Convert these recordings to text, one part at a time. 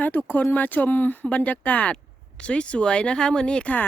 พาทุกคนมาชมบรรยากาศสวยๆนะคะมื้อนี้ค่ะ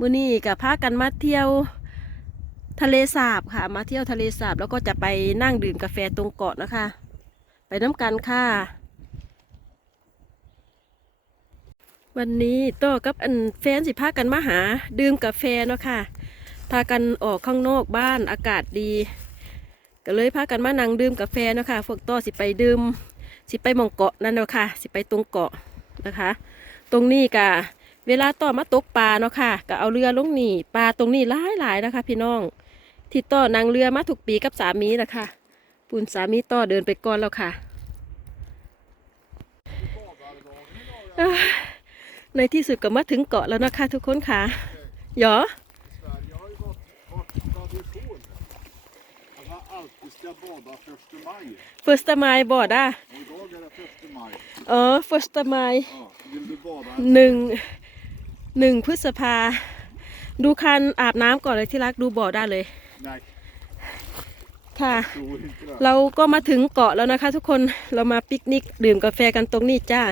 มื้อนี้กับพากันมาเที่ยวทะเลสาบค่ะ มาเที่ยวทะเลสาบแล้วก็จะไปนั่งดื่มกาแฟตรงเกาะนะคะ ไปน้ำกันค่ะ วันนี้โต้กับอันแฟนสิพากันมาหาดื่มกาแฟเนาะค่ะพากันออกข้างนอกบ้านอากาศดี ก็เลยพากันมานั่งดื่มกาแฟเนาะค่ะพวกโต้สิไปดื่ม สิไปมองเกาะนั่นเนาะค่ะ สิไปตรงเกาะนะคะ ตรงนี้กะเวลาต่อมาตกปลาเนาะค่ะก็เอาเรือลงนี่ปลาตรงนี้หลายหลายนะคะ พี่น้องที่ต่อนางเรือมาถูกปีกับสามีนะคะปูนสามีต่อเดินไปก่อนแล้วค่ะ ในที่สุดก็มาถึงเกาะแล้วนะคะ ทุกคนค่ะหยอ man alltid ska bada första maj. เฟิร์สตมายบอดอะ Och idag är det första maj. อ๋อเฟิร์สตมาย Ja, vill du bada? หนึ่งหนึ่งพฤษภา ดูคันอาบน้ำก่อนเลยที่รักดูบ่อได้เลย Nej, ค่ะ tror inte det. เราก็มาถึงเกาะแล้วนะคะ ทุกคนเรามาปิกนิกดื่มกาแฟกันตรงนี้จ้า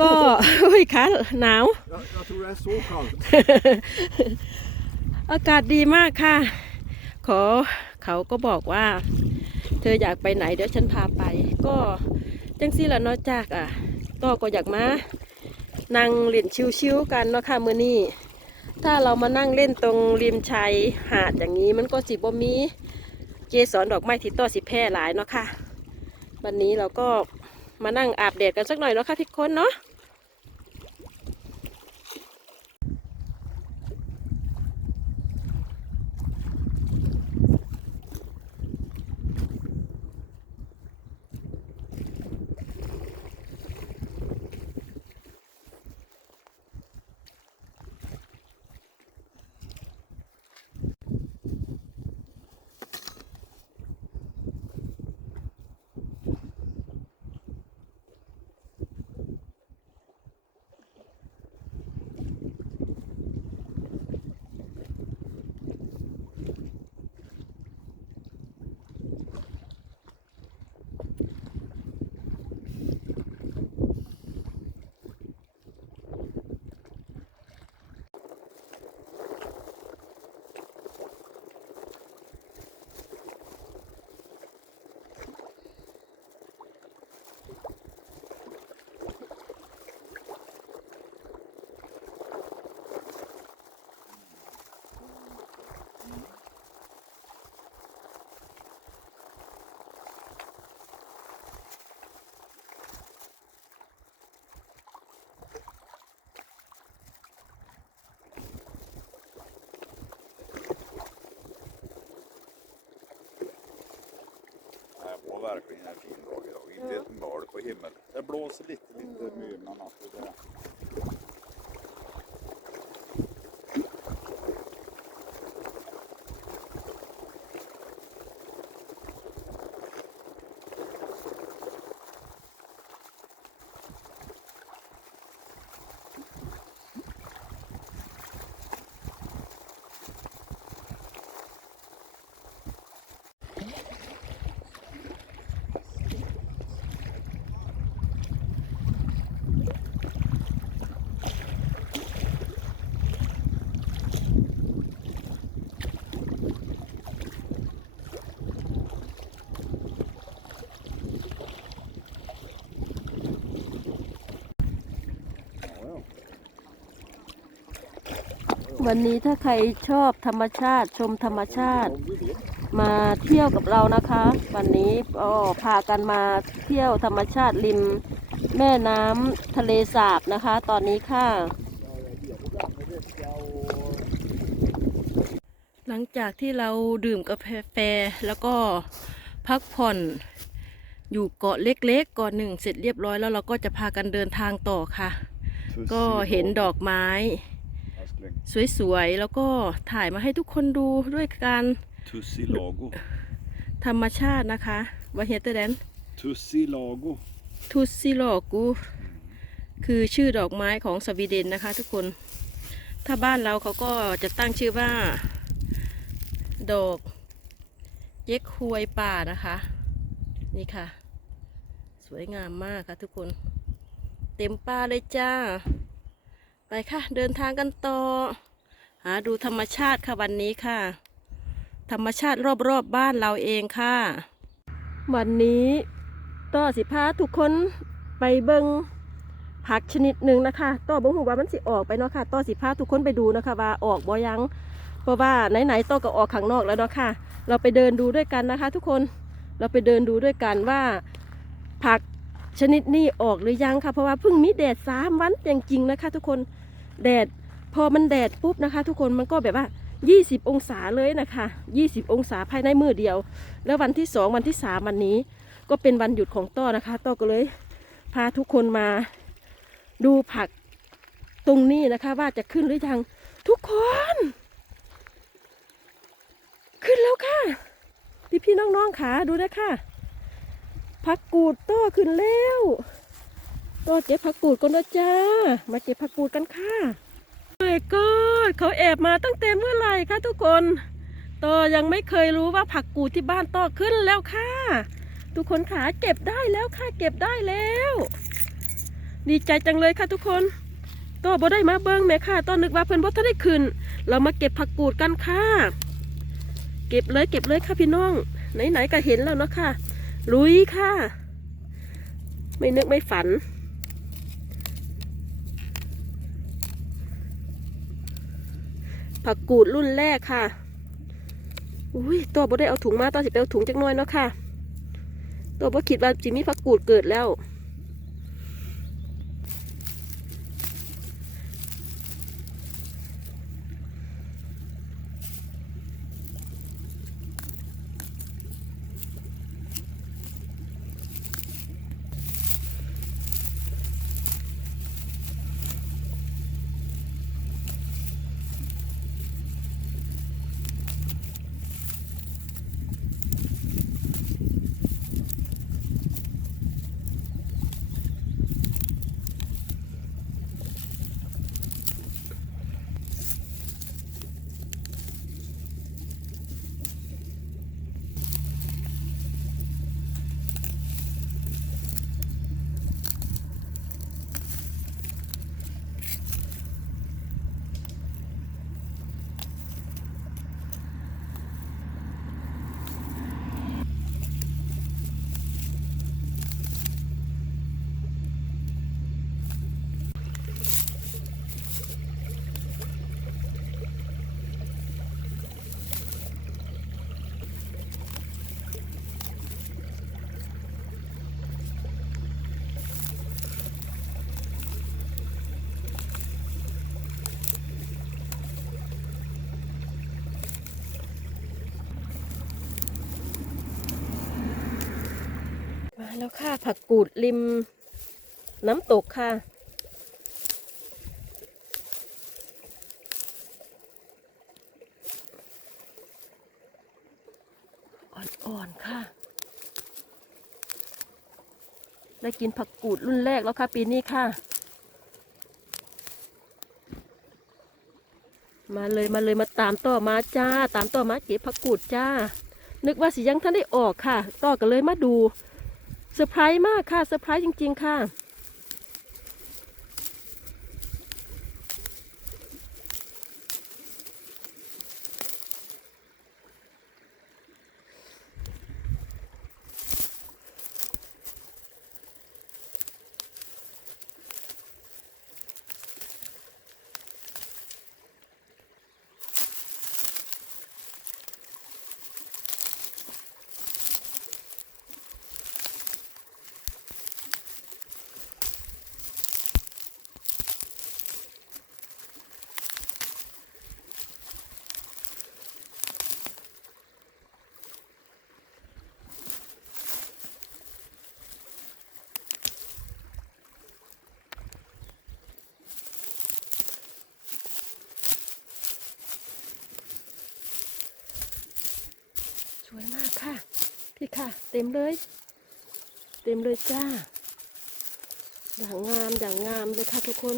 ก็ อุ้ยค่ะหนาว Jag, jag tror det är så kallt. อากาศดีมากค่ะ ขอ เขาก็บอกว่า เธออยากไปไหนเดี๋ยวฉันพาไป ก็จังซี่ละเนาะจากอะต่อก็อยากมานั่งเล่นชิวๆกันเนาะค่ะมื้อนี้ถ้าเรามานั่งเล่นตรงริมชายหาดอย่างนี้มันก็สิบ่มีเกสรดอกไม้ที่ต่อสิแพร่หลายเนาะค่ะ วันนี้เราก็มานั่งอาบแดดกันสักหน่อยเนาะค่ะทุกคนเนาะ verkligen en fin dag idag. Inte ett mål på himmel. Det blåser lite, lite myr men วันนี้ถ้าใครชอบธรรมชาติชมธรรมชาติ มาเที่ยวกับเรานะคะ วันนี้ก็พากันมาเที่ยวธรรมชาติริมแม่น้ำทะเลสาบนะคะ ตอนนี้ค่ะ หลังจากที่เราดื่มกาแฟแล้วก็พักผ่อนอยู่เกาะเล็กๆเกาะหนึ่งเสร็จเรียบร้อยแล้วเราก็จะพากันเดินทางต่อค่ะ ก็เห็นดอกไม้ สวยๆ แล้วก็ถ่ายมาให้ทุกคนดูด้วยการ Tussilago. ธรรมชาตินะคะวาเฮเตอร์แดน Tussilago. ทูซิโลกูคือชื่อดอกไม้ของสวีเดนนะคะ ทุกคน ถ้าบ้านเราเขาก็จะตั้งชื่อว่า ดอกเย็กฮวยป่านะคะ นี่ค่ะ สวยงามมากค่ะทุกคน เต็มป่าเลยจ้า ไปค่ะ เดินทางกันต่อ หาดูธรรมชาติค่ะวันนี้ค่ะ ธรรมชาติรอบๆบบ้านเราเองค่ะ วันนี้ต่อสิพาทุกคนไปเบิงผักชนิดหนึ่งนะคะต่อบ่หูว่ามันสิออกไปเนาะค่ะต่อสิพาทุกคนไปดูนะคะ ว่าออกบ่ยังเพราะว่าไหนๆต่อก็ออกข้างนอกแล้วเนาะค่ะ เราไปเดินดูด้วยกันนะคะ ทุกคนเราไปเดินดูด้วยกันว่าผักชนิดนี้ออกหรือยังค่ะ เพราะว่าเพิ่งมีแดดสามวันจริงๆนะคะ ทุกคน แดดพอมันแดดปุ๊บนะคะ ทุกคนมันก็แบบว่า 20 องศาเลยนะคะ 20 องศาภายในมือเดียว แล้ววันที่สองวันที่สามวันนี้ ก็เป็นวันหยุดของต้อนะคะ ต้อก็เลยพาทุกคนมาดูผักตรงนี้นะคะ ว่าจะขึ้นหรือยังทุกคน ขึ้นแล้วค่ะ พี่พี่น้องๆขาดูนะคะผักกูดต้อขึ้นแล้ว ต้อเก็บผักกูดก่อนนะจ้า มาเก็บผักกูดกันค่ะโอ้ก็เขาแอบมาตั้งแต่เมื่อไหร่คะทุกคนต้อยังไม่เคยรู้ว่าผักกูดที่บ้านต้อขึ้นแล้วค่ะ ทุกคนขาเก็บได้แล้วค่ะ เก็บได้แล้ว ดีใจจังเลยค่ะทุกคนต้อบ่ได้มาเบิ้งแม่ค่ะต้อนึกว่าเพิ่นบ่ทันได้ขึ้น เรามาเก็บผักกูดกันค่ะ เก็บเลยเก็บเลยค่ะพี่น้อง ไหนๆก็เห็นแล้วเนาะค่ะลุยค่ะ ไม่นึกไม่ฝัน ผักกูดรุ่นแรกค่ะอุ้ยตัวบ่ได้เอาถุงมาตัวสิไปเอาถุงจักน้อยเนาะค่ะ ตัวบ่คิดว่าจิมีผักกูดเกิดแล้ว แล้วค่ะผักกูดริมน้ำตกค่ะ อ่อนๆค่ะ ได้กินผักกูดรุ่นแรกแล้วค่ะ ปีนี้ค่ะ มาเลยมาเลยมาตามต่อมาจ้า ตามต่อมาเก็บผักกูดจ้านึกว่าสิยังท่านได้ออกค่ะ ต่อกันเลยมาดู เซอร์ไพรส์มากค่ะเซอร์ไพรส์จริง ๆ ค่ะ สวยมากค่ะ พี่ค่ะ เต็มเลย เต็มเลยจ้า อย่างงามอย่างงามเลยค่ะทุกคน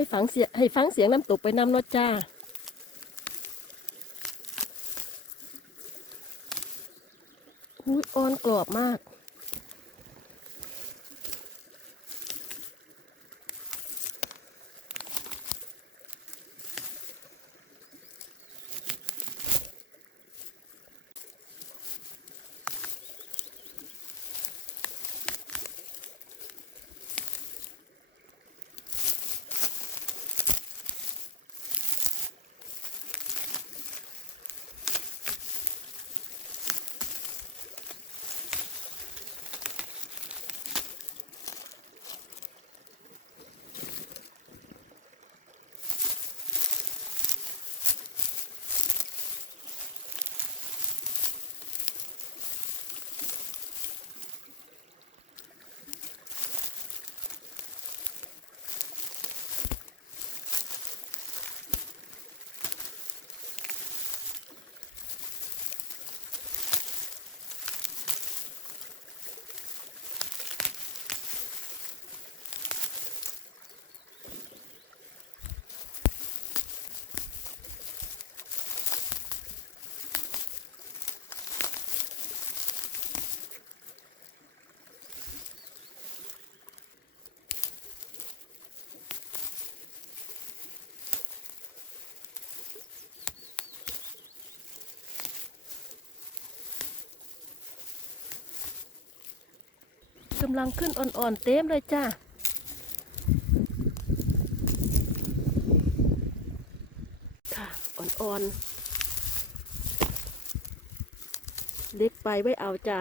ให้ฟังเสียงให้ฟังเสียงน้ำตกไปน้ำนอจ้าอุ้ยอ่อนกรอบมาก กำลังขึ้นอ่อนๆเต็มเลยจ้าค่ะอ่อนๆเล็กไปไว้เอาจ้า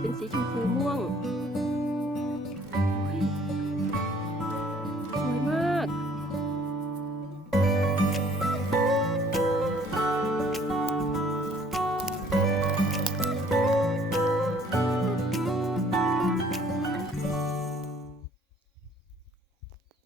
เป็นสีชมพูม่วง